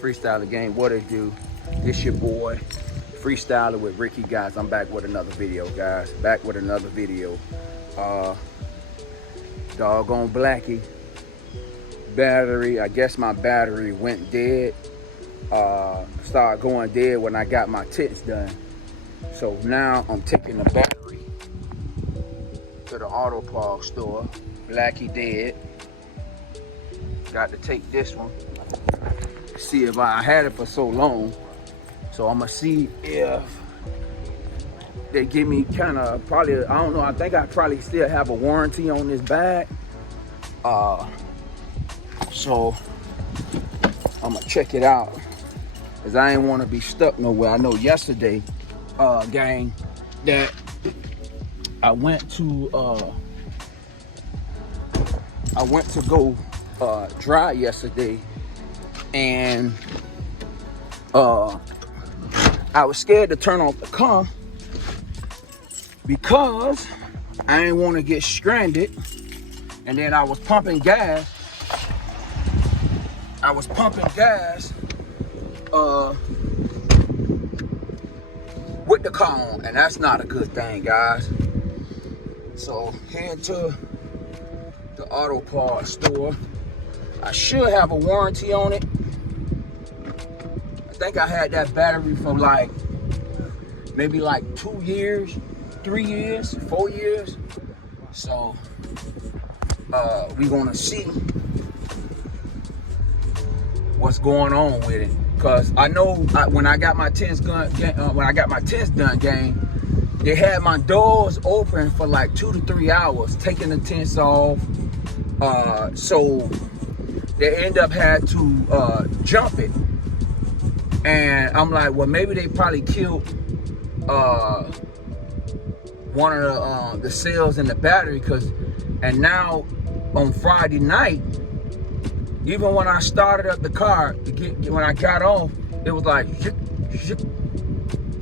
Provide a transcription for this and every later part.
Freestyler Game, what it do? This your boy, Freestyler with Ricky, guys. I'm back with another video, guys. Back with another video. Doggone Blackie. Battery, I guess my battery went dead. Started going dead when I got my tits done. So now I'm taking the battery to the auto parts store. Blackie dead. Got to take this one. See if I had it for so long. So I'm gonna see if they give me kind of probably, I don't know, I think I probably still have a warranty on this bag. So I'm gonna check it out, cause I ain't want to be stuck nowhere. I know yesterday, gang, that I went to go dry yesterday, and I was scared to turn off the car because I didn't want to get stranded. And then I was pumping gas. With the car on, and that's not a good thing, guys. So head to the auto parts store. I should have a warranty on it. I think I had that battery for like maybe like 2 years, 3 years, 4 years. So we gonna see what's going on with it, cause I know when I got my tents done, gang, they had my doors open for like 2 to 3 hours, taking the tents off. So they end up had to jump it, and I'm like, well, maybe they probably killed one of the cells in the battery, and now on Friday night, even when I started up the car, when I got off, it was like, and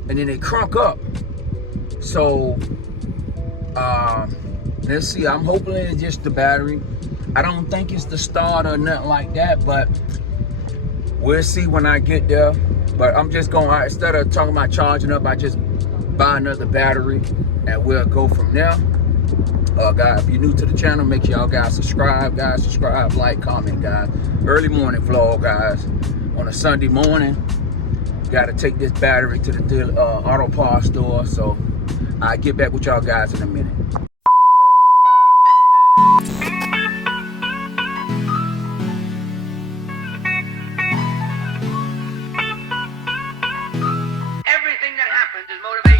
then it crunk up. So, let's see, I'm hoping it's just the battery. I don't think it's the starter or nothing like that, but we'll see when I get there. But I'm just going, instead of talking about charging up, I just buy another battery and we'll go from there. Guys, if you're new to the channel, make sure y'all guys subscribe, like, comment, guys. Early morning vlog, guys, on a Sunday morning. Got to take this battery to the auto parts store. So I'll get back with y'all guys in a minute. Everything that happens is motivation.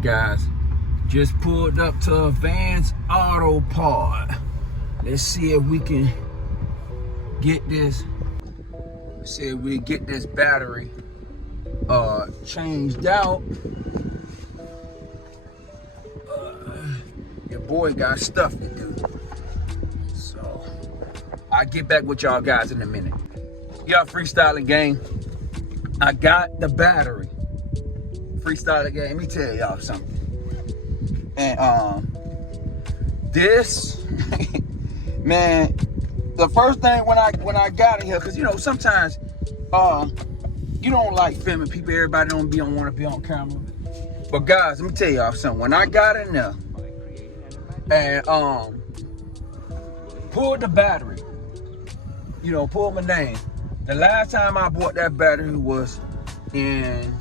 right, guys. Just pulled up to Advanced Auto Part. Let's see if we can get this. Let's see if we get this battery changed out. Your boy got stuff to do. So I'll get back with y'all guys in a minute. Y'all freestyling gang. I got the battery. Freestyling gang. Let me tell y'all something. And this man, the first thing when I got in here, cause you know sometimes you don't like filming people. Everybody don't want to be on camera. But guys, let me tell y'all something. When I got in there and pulled the battery, you know, pulled my name. The last time I bought that battery was in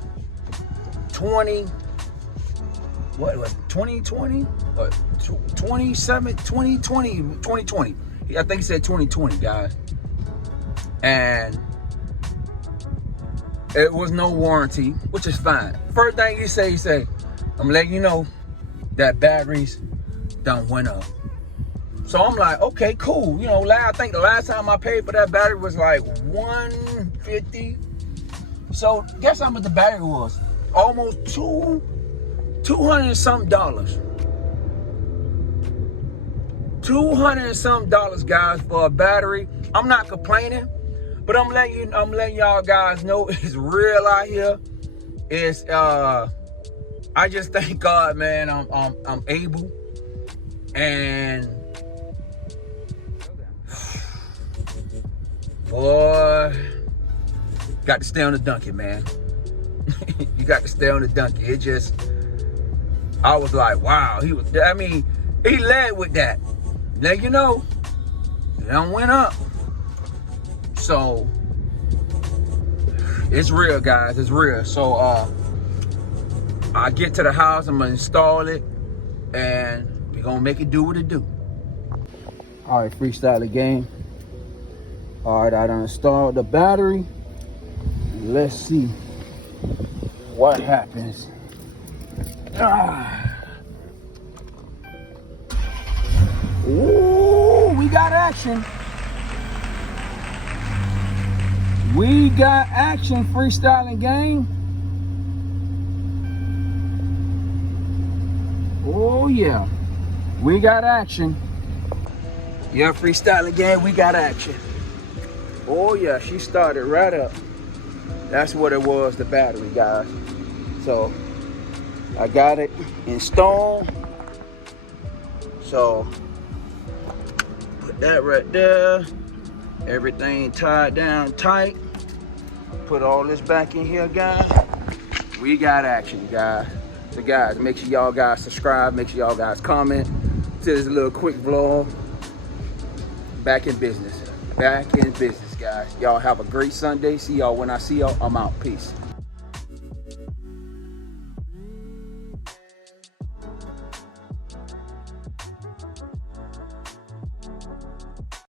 2020. 2020. I think he said 2020, guys. And it was no warranty, which is fine. First thing he say, I'm letting you know that batteries done went up. So I'm like, okay, cool. You know, I think the last time I paid for that battery was like $150. So guess how much the battery was? Almost $200 and something. $200 and something, guys, for a battery. I'm not complaining, but I'm letting y'all guys know it's real out here. It's I just thank God, man. I'm able, and boy, got to stay on the donkey, man. You got to stay on the donkey. It just, I was like, wow. He led with that. Let you know, it done went up. So it's real, guys. It's real. So I get to the house, I'm gonna install it, and we're gonna make it do what it do. All right, freestyle again. All right, I done installed the battery. Let's see what happens. Ooh, we got action. We got action, freestyling gang. Oh yeah, we got action. Yeah, freestyling gang, we got action. Oh yeah, she started right up. That's what it was, the battery, guys. So I got it installed. So put that right there. Everything tied down tight. Put all this back in here, guys. We got action, guys. So guys, make sure y'all guys subscribe. Make sure y'all guys comment to this little quick vlog. Back in business. Back in business, guys. Y'all have a great Sunday. See y'all when I see y'all. I'm out. Peace.